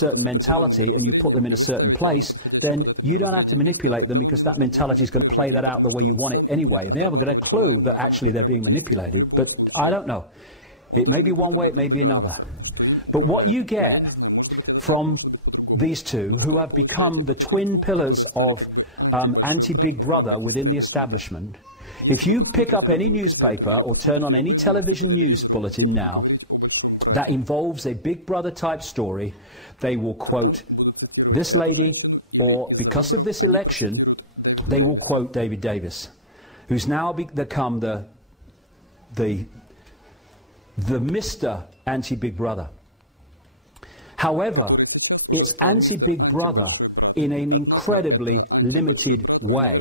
certain mentality and you put them in a certain place, then you don't have to manipulate them, because that mentality is going to play that out the way you want it anyway. They haven't got a clue that actually they're being manipulated, but I don't know. It may be one way, it may be another. But what you get from these two, who have become the twin pillars of anti-Big Brother within the establishment, if you pick up any newspaper or turn on any television news bulletin now that involves a Big Brother type story, they will quote this lady, or because of this election, they will quote David Davis, who's now become the Mr. Anti-Big Brother. However, it's anti-Big Brother in an incredibly limited way,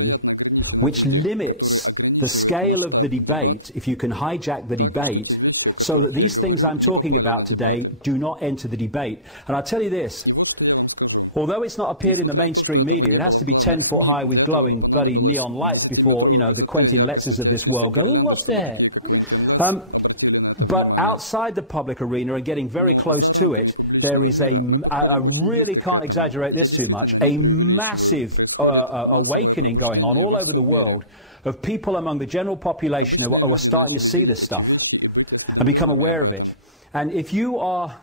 which limits the scale of the debate, if you can hijack the debate, so that these things I'm talking about today do not enter the debate. And I'll tell you this, although it's not appeared in the mainstream media, it has to be 10 foot high with glowing bloody neon lights before, you know, the Quentin Letzers of this world go, oh, what's that? But outside the public arena and getting very close to it, there is I really can't exaggerate this too much, a massive awakening going on all over the world of people among the general population who are starting to see this stuff and become aware of it. And if you are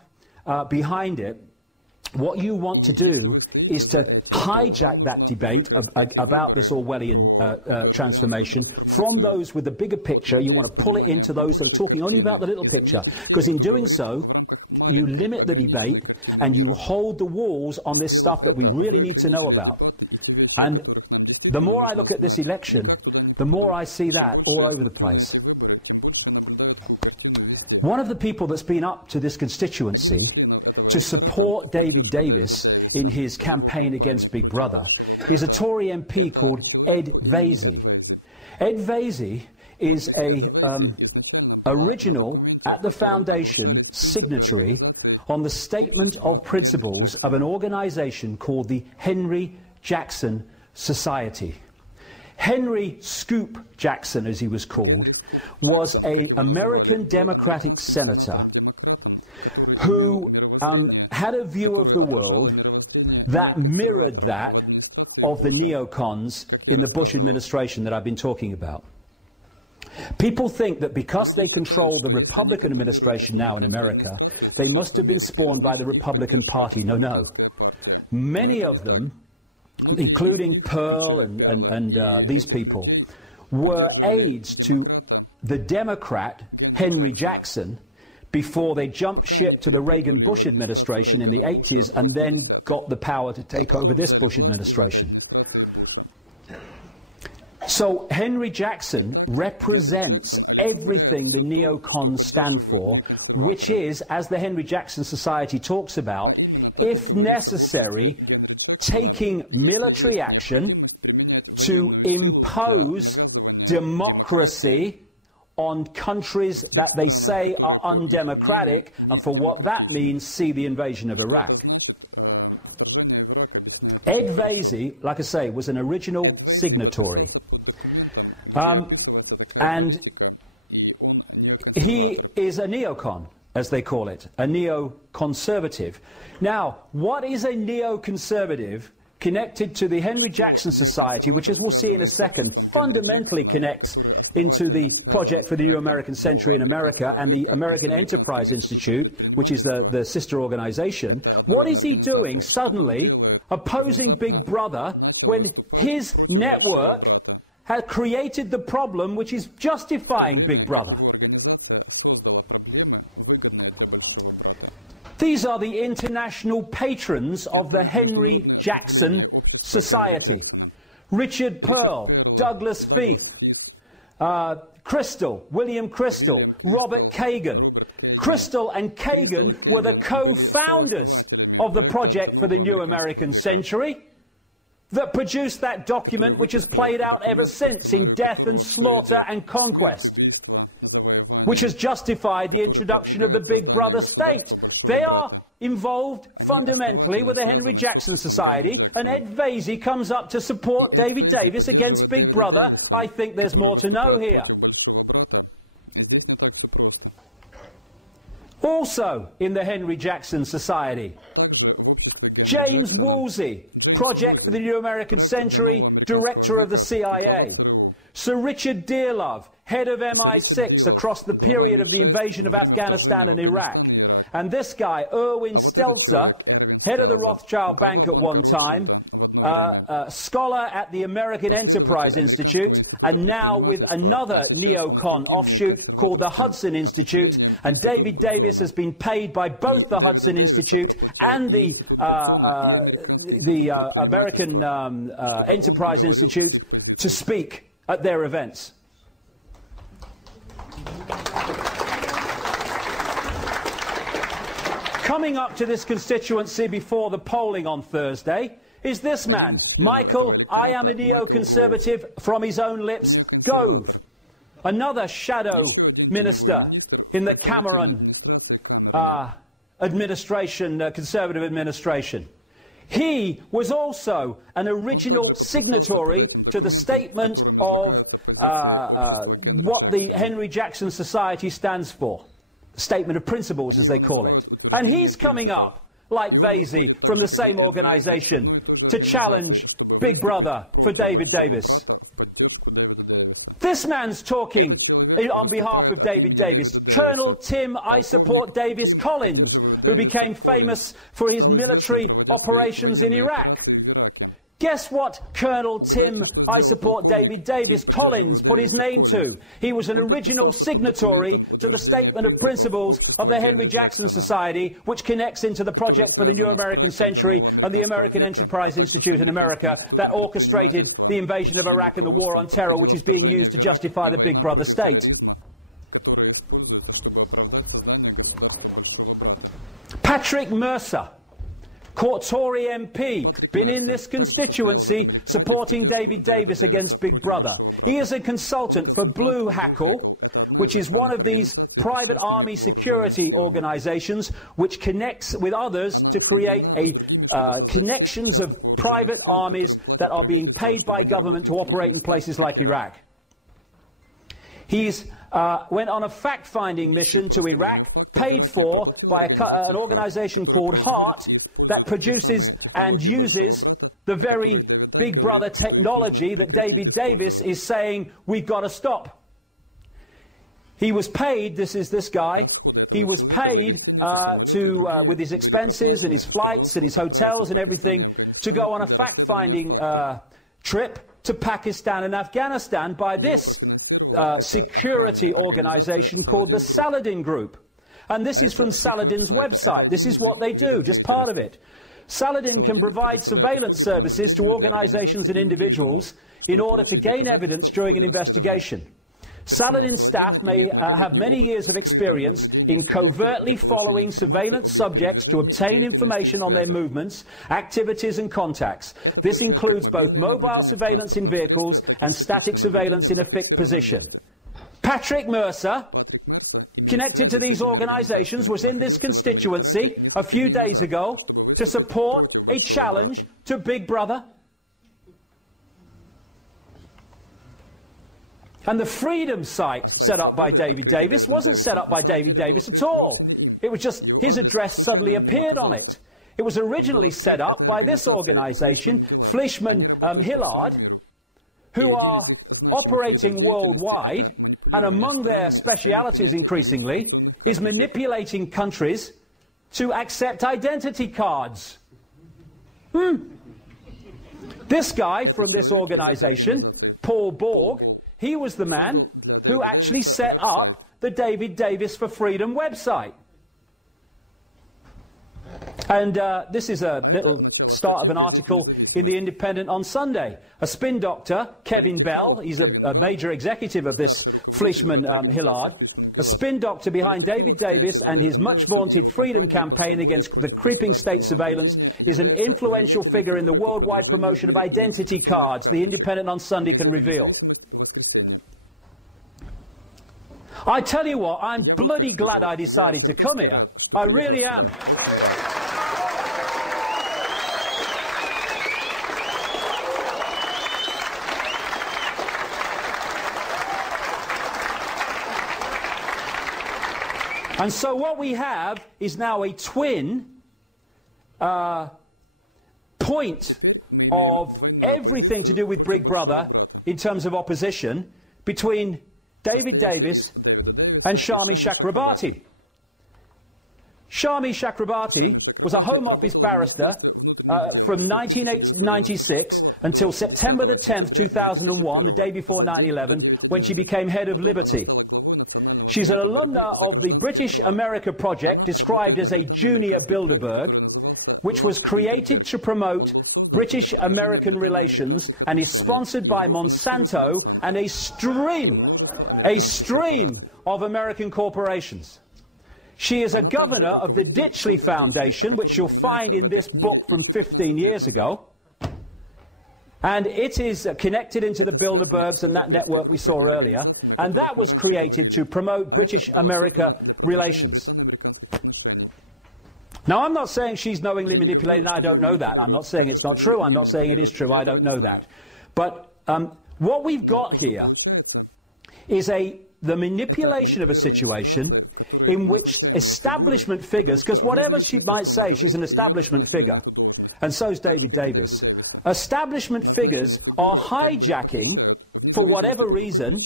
behind it, what you want to do is to hijack that debate about this Orwellian transformation from those with the bigger picture. You want to pull it into those that are talking only about the little picture, because in doing so, you limit the debate and you hold the walls on this stuff that we really need to know about. And the more I look at this election, the more I see that all over the place. One of the people that's been up to this constituency to support David Davis in his campaign against Big Brother is a Tory MP called Ed Vaizey. Ed Vaizey is a original, at the foundation, signatory on the statement of principles of an organization called the Henry Jackson Society. Henry Scoop Jackson, as he was called, was an American Democratic senator who had a view of the world that mirrored that of the neocons in the Bush administration that I've been talking about. People think that because they control the Republican administration now in America, they must have been spawned by the Republican Party. No, no. Many of them, including Pearl and these people, were aides to the Democrat Henry Jackson before they jumped ship to the Reagan-Bush administration in the 80s and then got the power to take over this Bush administration. So Henry Jackson represents everything the neocons stand for, which is, as the Henry Jackson Society talks about, if necessary, taking military action to impose democracy on countries that they say are undemocratic, and for what that means, see the invasion of Iraq. Ed Vaizey, like I say, was an original signatory. And he is a neocon, as they call it, a neoconservative. Now, what is a neoconservative connected to the Henry Jackson Society, which, as we'll see in a second, fundamentally connects into the Project for the New American Century in America and the American Enterprise Institute, which is the sister organization? What is he doing suddenly opposing Big Brother when his network has created the problem which is justifying Big Brother? These are the international patrons of the Henry Jackson Society. Richard Pearl, Douglas Feith, Crystal, William Crystal, Robert Kagan. Crystal and Kagan were the co-founders of the Project for the New American Century that produced that document which has played out ever since in death and slaughter and conquest, which has justified the introduction of the Big Brother state. They are involved fundamentally with the Henry Jackson Society, and Ed Vaizey comes up to support David Davis against Big Brother. I think there's more to know here. Also in the Henry Jackson Society James Woolsey, Project for the New American Century, Director of the CIA. Sir Richard Dearlove, Head of MI6 across the period of the invasion of Afghanistan and Iraq. And this guy, Erwin Stelzer, Head of the Rothschild Bank at one time, scholar at the American Enterprise Institute, and now with another neocon offshoot called the Hudson Institute. And David Davis has been paid by both the Hudson Institute and the American Enterprise Institute to speak at their events. Coming up to this constituency before the polling on Thursday is this man, Michael, I am a neoconservative, from his own lips, Gove, another shadow minister in the Cameron administration, Conservative administration. He was also an original signatory to the statement of what the Henry Jackson Society stands for, Statement of Principles as they call it. And he's coming up, like Vasey, from the same organisation, to challenge Big Brother for David Davis. This man's talking on behalf of David Davis. Colonel Tim I Support Davis Collins, who became famous for his military operations in Iraq. Guess what Colonel Tim I Support David Davis Collins put his name to? He was an original signatory to the Statement of Principles of the Henry Jackson Society, which connects into the Project for the New American Century and the American Enterprise Institute in America that orchestrated the invasion of Iraq and the war on terror, which is being used to justify the Big Brother state. Patrick Mercer, Tory MP, been in this constituency supporting David Davis against Big Brother. He is a consultant for Blue Hackle, which is one of these private army security organisations which connects with others to create connections of private armies that are being paid by government to operate in places like Iraq. He's went on a fact-finding mission to Iraq, paid for by an organisation called HEART, that produces and uses the very Big Brother technology that David Davis is saying we've got to stop. He was paid, this is this guy, he was paid with his expenses and his flights and his hotels and everything to go on a fact-finding trip to Pakistan and Afghanistan by this security organisation called the Saladin Group. And this is from Saladin's website. This is what they do, just part of it. Saladin can provide surveillance services to organisations and individuals in order to gain evidence during an investigation. Saladin's staff may have many years of experience in covertly following surveillance subjects to obtain information on their movements, activities and contacts. This includes both mobile surveillance in vehicles and static surveillance in a fixed position. Patrick Mercer, connected to these organisations, was in this constituency a few days ago to support a challenge to Big Brother. And the Freedom site set up by David Davis wasn't set up by David Davis at all. It was just his address suddenly appeared on it. It was originally set up by this organisation, Fleischmann Hillard, who are operating worldwide. And among their specialities, increasingly, is manipulating countries to accept identity cards. This guy from this organisation, Paul Borg, he was the man who actually set up the David Davis for Freedom website. And this is a little start of an article in The Independent on Sunday. A spin doctor, Kevin Bell, he's a major executive of this Fleischmann Hillard, a spin doctor behind David Davis and his much vaunted freedom campaign against the creeping state surveillance, is an influential figure in the worldwide promotion of identity cards, The Independent on Sunday can reveal. I tell you what, I'm bloody glad I decided to come here. I really am. And so what we have is now a twin point of everything to do with Big Brother in terms of opposition between David Davis and Shami Chakrabarti. Shami Chakrabarti was a Home Office barrister from 1996 until September the 10th, 2001, the day before 9/11, when she became head of Liberty. She's an alumna of the British America Project, described as a junior Bilderberg, which was created to promote British-American relations and is sponsored by Monsanto and a stream of American corporations. She is a governor of the Ditchley Foundation, which you'll find in this book from 15 years ago. And it is connected into the Bilderbergs and that network we saw earlier. And that was created to promote British-America relations. Now, I'm not saying she's knowingly manipulating. I don't know that. I'm not saying it's not true. I'm not saying it is true. I don't know that. But what we've got here is the manipulation of a situation in which establishment figures, because whatever she might say, she's an establishment figure, and so is David Davis. Establishment figures are hijacking, for whatever reason,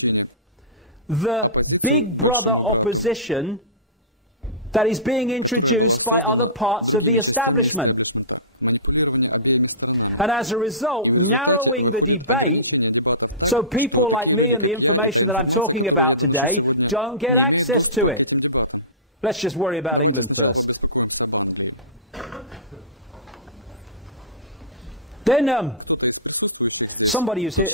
the Big Brother opposition that is being introduced by other parts of the establishment. And as a result, narrowing the debate so people like me and the information that I'm talking about today don't get access to it. Let's just worry about England first. Then somebody who's here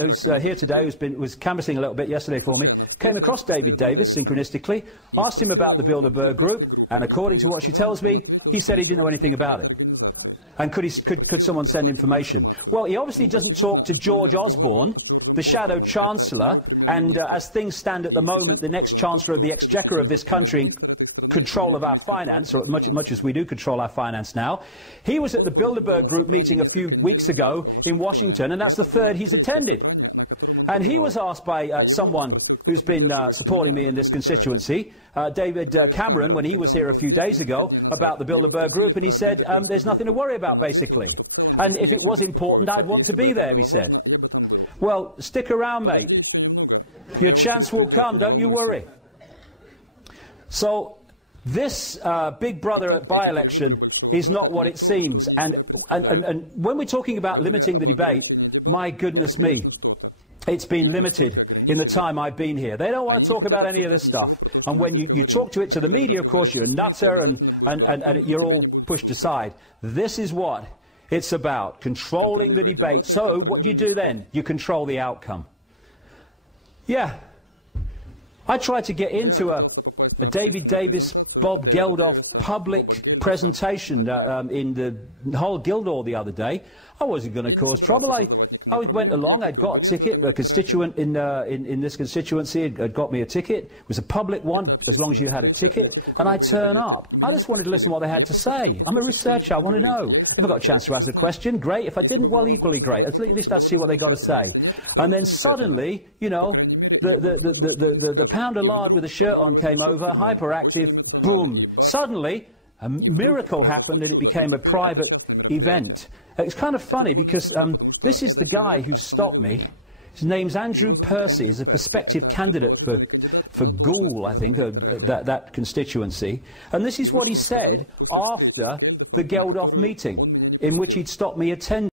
today, was canvassing a little bit yesterday for me, came across David Davis synchronistically, asked him about the Bilderberg group, and according to what she tells me, he said he didn't know anything about it. And could someone send information? Well, he obviously doesn't talk to George Osborne, the Shadow Chancellor, and as things stand at the moment, the next Chancellor of the Exchequer of this country, in control of our finance, or much as we do control our finance now. He was at the Bilderberg group meeting a few weeks ago in Washington, and that's the third he's attended. And he was asked by someone who's been supporting me in this constituency, David Cameron, when he was here a few days ago, about the Bilderberg group, and he said, there's nothing to worry about, basically. And if it was important, I'd want to be there, he said. Well, stick around, mate. Your chance will come, don't you worry. So this Big Brother by-election is not what it seems. And when we're talking about limiting the debate, my goodness me, it's been limited in the time I've been here. They don't want to talk about any of this stuff. And when you talk to it to the media, of course, you're a nutter and you're all pushed aside. This is what it's about, controlling the debate. So what do you do then? You control the outcome. Yeah. I tried to get into a David Davis, Bob Geldof public presentation in the whole Guildhall the other day. I wasn't going to cause trouble. I went along. I'd got a ticket. A constituent in this constituency had got me a ticket. It was a public one, as long as you had a ticket. And I turn up. I just wanted to listen to what they had to say. I'm a researcher. I want to know. If I got a chance to ask a question, great. If I didn't, well, equally great. At least I'd see what they got to say. And then suddenly, you know, the pound of lard with a shirt on came over, hyperactive, boom. Suddenly, a miracle happened and it became a private event. It's kind of funny because this is the guy who stopped me. His name's Andrew Percy. He's a prospective candidate for Goole, I think, that constituency. And this is what he said after the Geldof meeting, in which he'd stopped me attending.